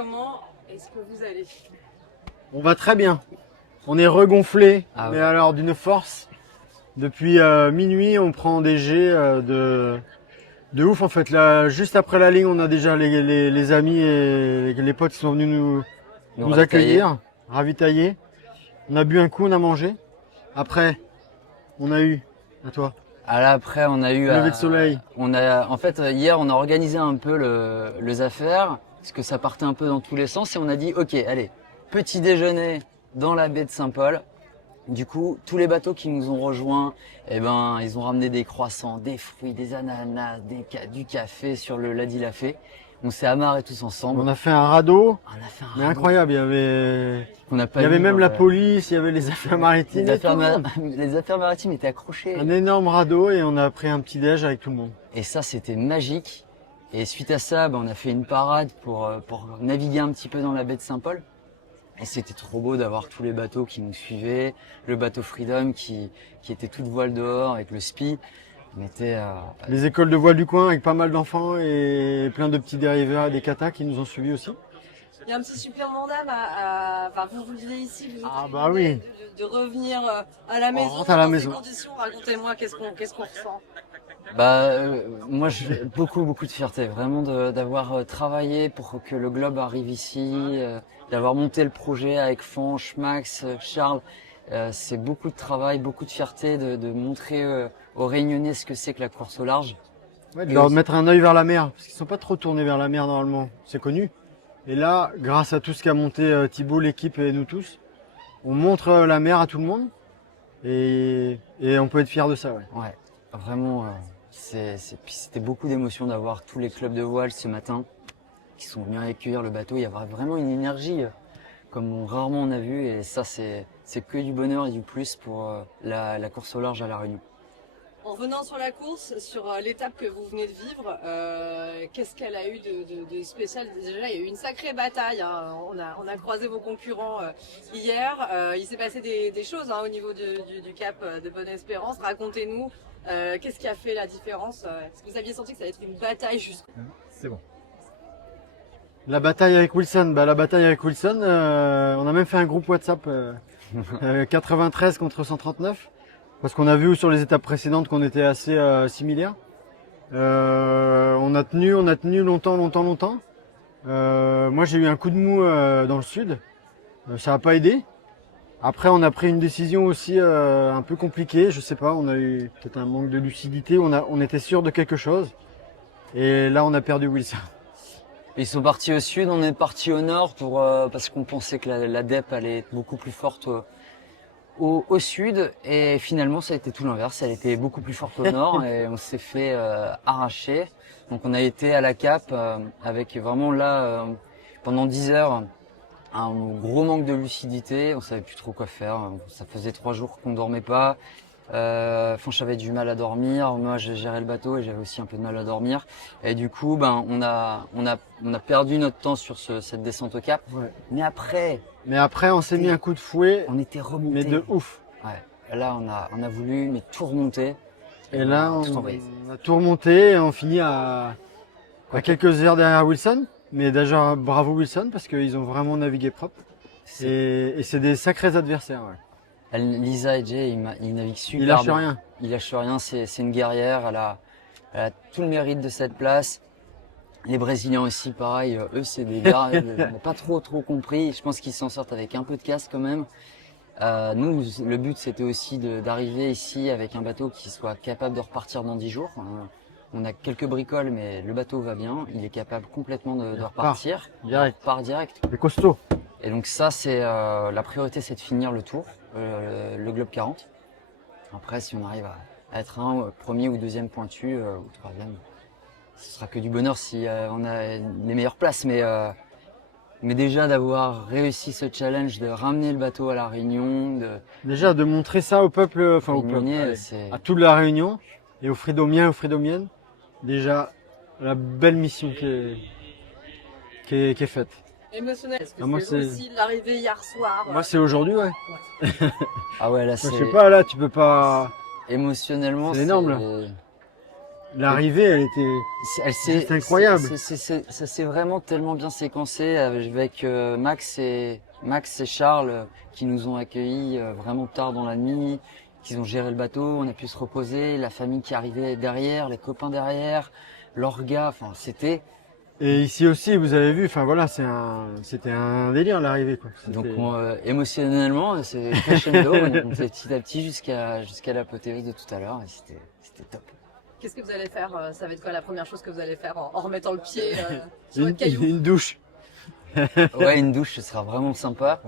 comment est-ce que vous allez? On va très bien. On est regonflé, Ah mais ouais. alors d'une force. Depuis minuit, on prend des jets de ouf en fait. Là, juste après la ligne, on a déjà les amis et les potes qui sont venus nous ravitailler. accueillir, ravitailler. On a bu un coup, on a mangé. Après, on a eu, à toi, Ah là, après, on a eu lever de soleil. en fait, hier, on a organisé un peu les affaires, parce que ça partait un peu dans tous les sens, et on a dit, ok, allez, petit déjeuner dans la baie de Saint-Paul. Du coup, tous les bateaux qui nous ont rejoints, eh ben, ils ont ramené des croissants, des fruits, des ananas, du café sur le Ladi Lafay. On s'est amarrés tous ensemble. On a fait un radeau, On a fait un mais radeau incroyable. Il qu'on n'a pas y avait vu même dans la le- police, il y avait les affaires maritimes. Les et affaires, tout le monde. les affaires maritimes étaient accrochées. Un énorme radeau et on a pris un petit déj avec tout le monde. Et ça, c'était magique. Et suite à ça, on a fait une parade pour naviguer un petit peu dans la baie de Saint-Paul. Et c'était trop beau d'avoir tous les bateaux qui nous suivaient. Le bateau Freedom qui était toute voile dehors avec le SPI. On était, Les écoles de voile du coin avec pas mal d'enfants et plein de petits dériveurs et des katas qui nous ont suivis aussi. Il y a un petit supplément d'âme enfin, vous vivez ici, vous Ah, êtes bah privilégié oui. de revenir à la maison. rentre à la dans maison. ces conditions, racontez-moi qu'est-ce qu'on ressent. moi, j'ai beaucoup de fierté, vraiment d'avoir travaillé pour que le Globe arrive ici, d'avoir monté le projet avec Fanch, Max, Charles. C'est beaucoup de travail, beaucoup de fierté de montrer aux Réunionnais ce que c'est que la course au large. Ouais, de Et leur aussi- mettre un œil vers la mer, parce qu'ils sont pas trop tournés vers la mer normalement, c'est connu. Et là, grâce à tout ce qu'a monté Thibaut, l'équipe et nous tous, on montre la mer à tout le monde et on peut être fier de ça. Ouais. Ouais, vraiment, puis c'était beaucoup d'émotions d'avoir tous les clubs de voile ce matin qui sont venus accueillir le bateau. Il y avait vraiment une énergie comme rarement on a vu, et ça, c'est que du bonheur et du plus pour la course au large à La Réunion. En venant sur la course, sur l'étape que vous venez de vivre, qu'est-ce qu'elle a eu de spécial? Déjà, il y a eu une sacrée bataille, hein. On a croisé vos concurrents hier. Il s'est passé des choses au niveau du cap de Bonne-Espérance. Racontez-nous, qu'est-ce qui a fait la différence? Est-ce que vous aviez senti que ça allait être une bataille jusqu'au C'est bon. La bataille avec Wilson, on a même fait un groupe WhatsApp 93 contre 139, parce qu'on a vu sur les étapes précédentes qu'on était assez similaires. On a tenu longtemps. Moi j'ai eu un coup de mou dans le sud, ça n'a pas aidé. Après on a pris une décision aussi un peu compliquée, je sais pas, on a eu peut-être un manque de lucidité, on était sûr de quelque chose, et là on a perdu Wilson. Ils sont partis au sud, on est parti au nord parce qu'on pensait que la DEP allait être beaucoup plus forte au sud, et finalement ça a été tout l'inverse, elle était beaucoup plus forte au nord et on s'est fait arracher. Donc on a été à la Cap avec vraiment là pendant 10 heures un gros manque de lucidité, on savait plus trop quoi faire, ça faisait 3 jours qu'on dormait pas. Fanch avait du mal à dormir, moi j'ai géré le bateau et j'avais aussi un peu de mal à dormir, et du coup on a perdu notre temps sur cette descente au Cap. Ouais. Mais après On s'est mis un coup de fouet, on était remonté. mais de ouf. Ouais. Là on a voulu tout remonter. Et là, on a tout on envoyé. a tout remonté et on finit à quelques heures derrière Wilson. Mais déjà, bravo Wilson, parce qu'ils ont vraiment navigué propre. Et c'est des sacrés adversaires. Ouais. Lisa et Jay, ils naviguent super Ils lâchent bien. rien. Ils lâchent rien, c'est une guerrière, elle a tout le mérite de cette place. Les Brésiliens aussi, pareil, eux c'est des gars, on n'a pas trop compris. Je pense qu'ils s'en sortent avec un peu de casse quand même. Nous, le but c'était aussi d'arriver ici avec un bateau qui soit capable de repartir dans 10 jours. On a quelques bricoles, mais le bateau va bien, il est capable complètement de repartir. Direct. Il repart direct. C'est costaud. Et donc ça, c'est la priorité, c'est de finir le tour, le Globe 40. Après, si on arrive à être premier ou deuxième pointu ou troisième, ce sera que du bonheur si on a les meilleures places. Mais déjà d'avoir réussi ce challenge, de ramener le bateau à La Réunion, Déjà, de montrer ça au peuple, enfin au peuple, Réunionnais, allez, c'est à toute la Réunion et aux Fridomiens et aux Fridomiennes. Déjà, la belle mission qui est faite. émotionnel? Est-ce que Moi, c'est c'est- aussi l'arrivée hier soir? Moi, c'est aujourd'hui, ouais. ah ouais là Moi, c'est je sais pas, là, tu peux pas. émotionnellement C'est énorme, là. L'arrivée, elle était. C'est incroyable. Ça s'est vraiment tellement bien séquencé avec Max et Charles qui nous ont accueillis vraiment tard dans la nuit, qui ont géré le bateau, on a pu se reposer, la famille qui arrivait derrière, les copains derrière, l'orga, enfin c'était. Et ici aussi, vous avez vu, enfin voilà, c'était un délire l'arrivée, quoi. Donc émotionnellement, c'est crescendo, on est monté petit à petit jusqu'à l'apothéose de tout à l'heure et c'était top. Qu'est-ce que vous allez faire? Ça va être quoi la première chose que vous allez faire en remettant le pied sur votre caillou? Une douche. Ouais, une douche, ce sera vraiment sympa.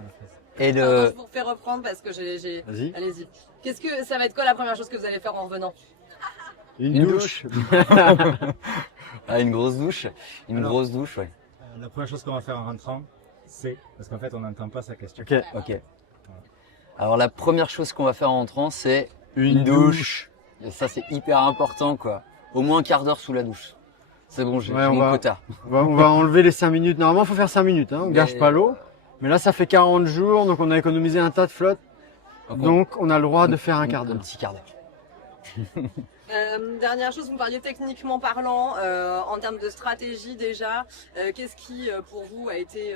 Et Attends, je vous refais reprendre parce que j'ai... Vas-y. Allez-y. Qu'est-ce que ça va être quoi la première chose que vous allez faire en revenant? Une douche. Ah, une grosse douche. Grosse douche, ouais. La première chose qu'on va faire en rentrant, c'est, parce qu'en fait on n'entend pas sa question. Ok. Alors la première chose qu'on va faire en rentrant, c'est Une douche. Et ça c'est hyper important quoi. Au moins un quart d'heure sous la douche. C'est bon, j'ai mon quota. On va enlever les 5 minutes. Normalement, il faut faire 5 minutes, hein. On gâche pas l'eau. Mais là, ça fait 40 jours, donc on a économisé un tas de flotte. Donc on a le droit de faire un quart d'heure. Un petit quart d'heure. Dernière chose, vous me parliez techniquement parlant, en termes de stratégie déjà, qu'est-ce qui pour vous a été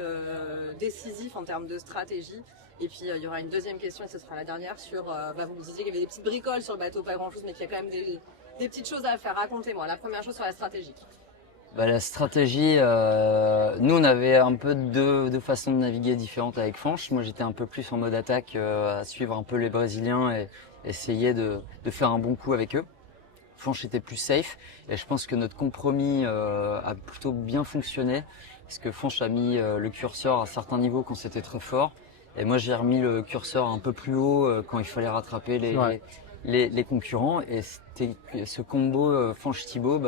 décisif en termes de stratégie? Et puis il y aura une deuxième question et ce sera la dernière sur, vous me disiez qu'il y avait des petites bricoles sur le bateau, pas grand chose, mais qu'il y a quand même des petites choses à faire. Racontez-moi, la première chose sur la stratégie. La stratégie, nous on avait un peu deux façons de naviguer différentes avec Fanch. Moi j'étais un peu plus en mode attaque, à suivre un peu les Brésiliens et essayer de faire un bon coup avec eux. Fanch était plus safe et je pense que notre compromis a plutôt bien fonctionné parce que Fanch a mis le curseur à certains niveaux quand c'était très fort et moi j'ai remis le curseur un peu plus haut quand il fallait rattraper les concurrents et c'était ce combo Fanch-Thibaut,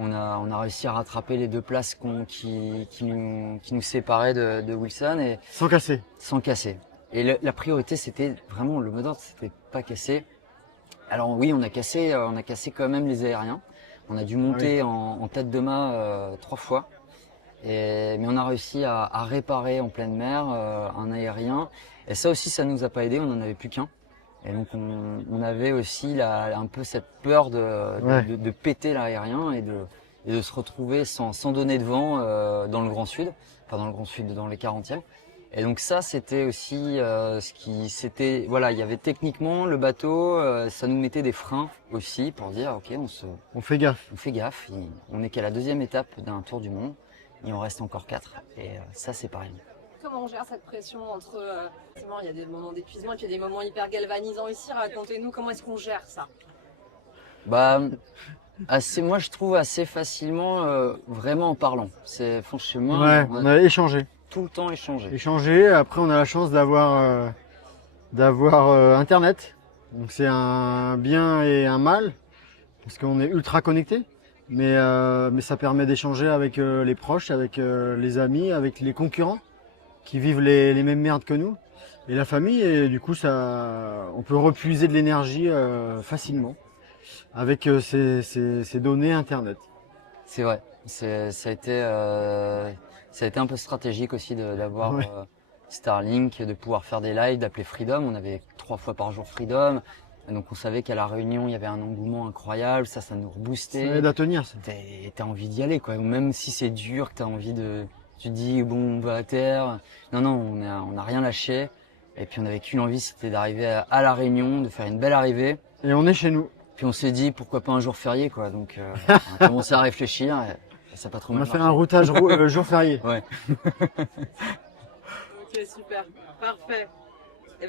on a réussi à rattraper les deux places qui nous séparaient de Wilson et sans casser. Sans casser. Et la priorité c'était vraiment le mot d'ordre, c'était pas casser. Alors oui, on a cassé quand même les aériens. On a dû monter en tête de mât 3 fois. Mais on a réussi à réparer en pleine mer un aérien. Et ça aussi, ça nous a pas aidé, on n'en avait plus qu'un. Et donc on avait aussi un peu cette peur de péter l'aérien et de se retrouver sans donner de vent dans le Grand Sud. Enfin dans le Grand Sud, dans les 40e. Et donc ça, c'était aussi voilà, il y avait techniquement le bateau, ça nous mettait des freins aussi pour dire, ok, on fait gaffe. On fait gaffe. On n'est qu'à la 2e étape d'un tour du monde, il en reste encore 4. Et ça, c'est pareil. Comment on gère cette pression entre, il y a des moments d'épuisement et puis il y a des moments hyper galvanisants ici. Racontez-nous comment est-ce qu'on gère ça? Moi, je trouve assez facilement, vraiment en parlant. C'est franchement. Ouais, on a échangé. Tout le temps échanger. Après, on a la chance d'avoir Internet. Donc c'est un bien et un mal parce qu'on est ultra connecté. Mais ça permet d'échanger avec les proches, avec les amis, avec les concurrents qui vivent les mêmes merdes que nous et la famille. Et du coup, on peut repuiser de l'énergie facilement avec ces données Internet. C'est vrai. Ça a été un peu stratégique aussi d'avoir Starlink, de pouvoir faire des lives, d'appeler Freedom. On avait 3 fois par jour Freedom. Et donc on savait qu'à la Réunion, il y avait un engouement incroyable. Ça nous reboostait. Ça aide à tenir, ça. T'as envie d'y aller, quoi. Même si c'est dur, que t'as envie tu te dis, bon, on va à terre. Non, on n'a rien lâché. Et puis on avait qu'une envie, c'était d'arriver à la Réunion, de faire une belle arrivée. Et on est chez nous. Puis on s'est dit, pourquoi pas un jour férié, quoi. Donc on a commencé à réfléchir. Ça a pas trop mal marché. On a fait un routage jour férié. Ouais. Ok, super. Parfait. Et